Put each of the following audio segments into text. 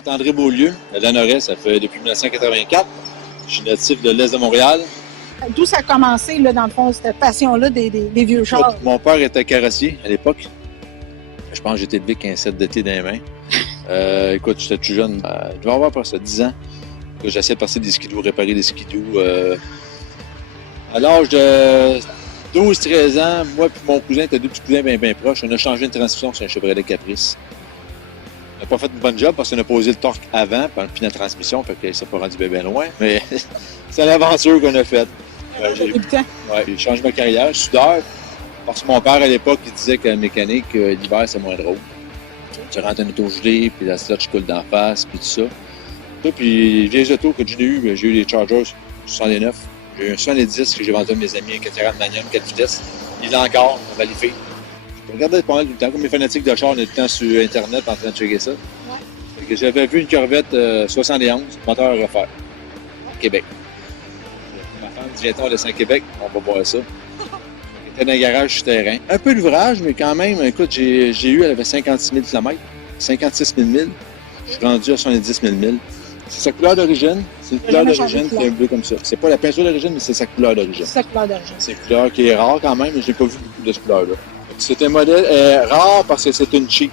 m'appelle André Beaulieu, de Lanoret, ça fait depuis 1984. Je suis natif de l'Est de Montréal. D'où ça a commencé, là, dans le fond, cette passion-là des vieux chars? Mon père était carrossier à l'époque. Je pense que j'étais levé 15-7 d'été dans les mains. Écoute, j'étais tout jeune. Je devais avoir ça 10 ans que j'essayais de passer des skidoo, réparer des skidoo. À l'âge de 12-13 ans, moi et mon cousin étaient deux petits cousins bien proches. On a changé une transmission sur un Chevrolet Caprice. On n'a pas fait une bonne job parce qu'on a posé le torque avant, puis la transmission, fait que ça s'est pas rendu bien loin. Mais c'est l'aventure qu'on a faite. J'ai changé ma carrière, je suis soudeur. Parce que mon père, à l'époque, il disait que la mécanique, l'hiver, c'est moins drôle. Tu rentres un auto gelé, puis la slotch coule d'en face, puis tout ça. Puis les autos que j'ai eu les Chargers 69. J'ai eu un 70 que j'ai vendu à mes amis, un 440 Magnum, 4 vitesses. Il l'a encore, on va les faire. Je regardais pas mal tout le temps. Comme les fanatiques de char, on est tout le temps sur Internet en train de checker ça. Ouais. J'avais vu une Corvette 71, moteur à refaire, Québec. Ma femme dit, viens-t'en, on laisse à Québec, on va voir ça. J'étais dans un garage souterrain. Un peu d'ouvrage, mais quand même, écoute, elle avait 56 000 km, 56 000 milles. Je suis rendu à 70 000 milles. C'est sa couleur d'origine. C'est une couleur d'origine qui est un bleu comme ça. C'est pas la peinture d'origine, mais c'est sa couleur d'origine. C'est sa couleur d'origine. C'est une couleur qui est rare quand même, mais je n'ai pas vu beaucoup de cette couleur-là. C'est un modèle rare parce que c'est une cheap.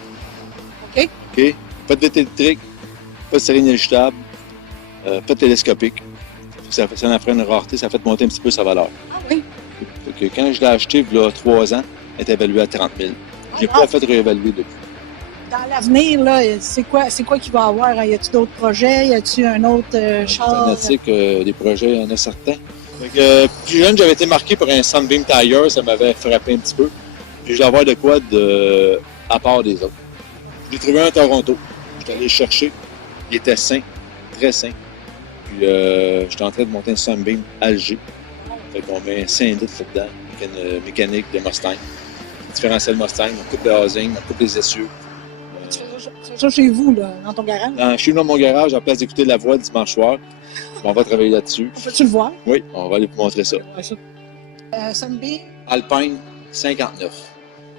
OK. OK. Pas de vitre électrique, pas de sérine ajustable, pas de télescopique. Ça en ferait une rareté, ça fait monter un petit peu sa valeur. Ah oui? Fait que quand je l'ai acheté, il y a 3 ans, elle est évaluée à 30 000. Je n'ai pas fait réévaluer depuis. Dans l'avenir, là, c'est quoi qu'il va y avoir? Y a-t-il d'autres projets? Y a-t-il un autre char? Des projets, il y en a certains. Plus jeune, j'avais été marqué par un Sunbeam Tire, ça m'avait frappé un petit peu. Puis je voulais avoir de quoi à part des autres. Je l'ai trouvé un à Toronto. J'étais allé le chercher. Il était sain, très sain. Puis j'étais en train de monter un Sunbeam Alger. Fait qu'on met un 5 litres là-dedans, avec une mécanique de Mustang. Différentiel Mustang, on coupe le housing, on coupe les essieux. Tu fais ça chez vous, là, dans ton garage? Chez nous, dans mon garage, à la place d'écouter la voix le dimanche soir, on va travailler là-dessus. Peux-tu le voir? Oui, on va aller vous montrer ça. Sunbeam? Alpine 59.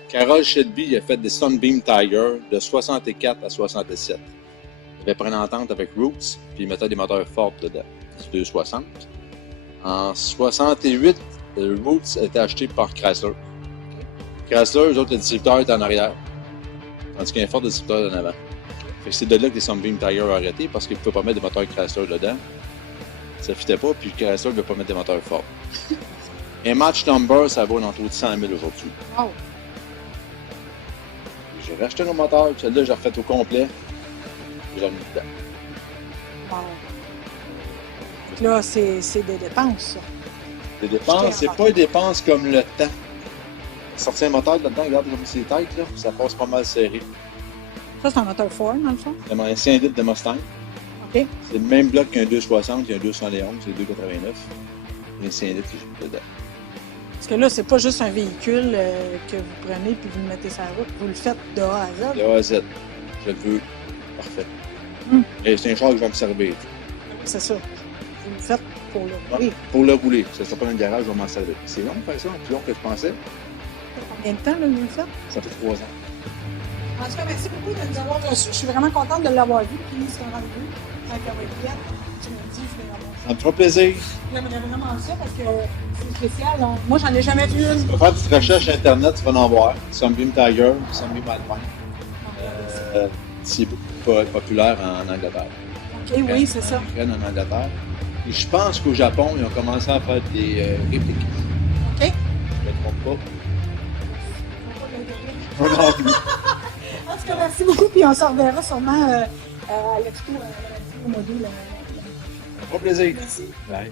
Carroll Shelby a fait des Sunbeam Tire de 64 à 67. Il avait pris une entente avec Roots, puis il mettait des moteurs forts dedans. C'est 260. En 68, Roots a été acheté par Chrysler. Chrysler, eux autres, le distributeur est en arrière, tandis qu'il y a un fort distributeur en avant. Fait que c'est de là que les Sunbeam Tire ont arrêté, parce qu'ils ne pouvaient pas mettre des moteurs Chrysler dedans. Ça ne fitait pas, puis Chrysler ne veut pas mettre des moteurs forts. Un match number, ça vaut autour de 100 000 aujourd'hui. Wow. J'ai racheté nos moteurs, puis celle-là, j'ai refait au complet. J'ai remis dedans. Wow. Donc là, c'est des dépenses, ça. Des dépenses, c'est pas des dépenses comme le temps. Sortir un moteur là-dedans, regarde comme c'est tête, là, ça passe pas mal serré. Ça, c'est un moteur Ford, dans le fond? C'est un 5 litres de Mustang. OK. C'est le même bloc qu'un 260, il y a un 211, c'est 289. Il y a un 5 litres que j'ai mis dedans. Parce que là, c'est pas juste un véhicule que vous prenez puis vous le mettez sur la route. Vous le faites de A à Z. De A à Z. Je le veux. Parfait. Et c'est un char que je vais me servir. C'est ça. Vous le faites pour le rouler. Pour le rouler. Ça sera pas dans le garage, je vais m'en servir. C'est long de faire ça, plus long que je pensais. Combien de temps, là, vous le faites? Ça fait 3 ans. En tout cas, merci beaucoup de nous avoir reçus. Je suis vraiment contente de l'avoir vu. Puis, c'est un rendez-vous avec la Webjet. Tu me dis, je vais avoir ça. Ça me fera plaisir. J'aimerais vraiment ça parce que c'est spécial. Donc, moi, j'en ai jamais vu une. Tu vas faire des recherches sur Internet, tu vas en voir. Sunbeam Tiger, Sunbeam Alpine. C'est beaucoup populaire en Angleterre. OK, oui, c'est ça. En Angleterre. Et je pense qu'au Japon, ils ont commencé à faire des répliques. OK. Je ne me trompe pas. Non plus. En tout cas, merci beaucoup. Puis on se reverra sûrement à l'expo au mois d'août. Ça me fera plaisir. Merci. Bye.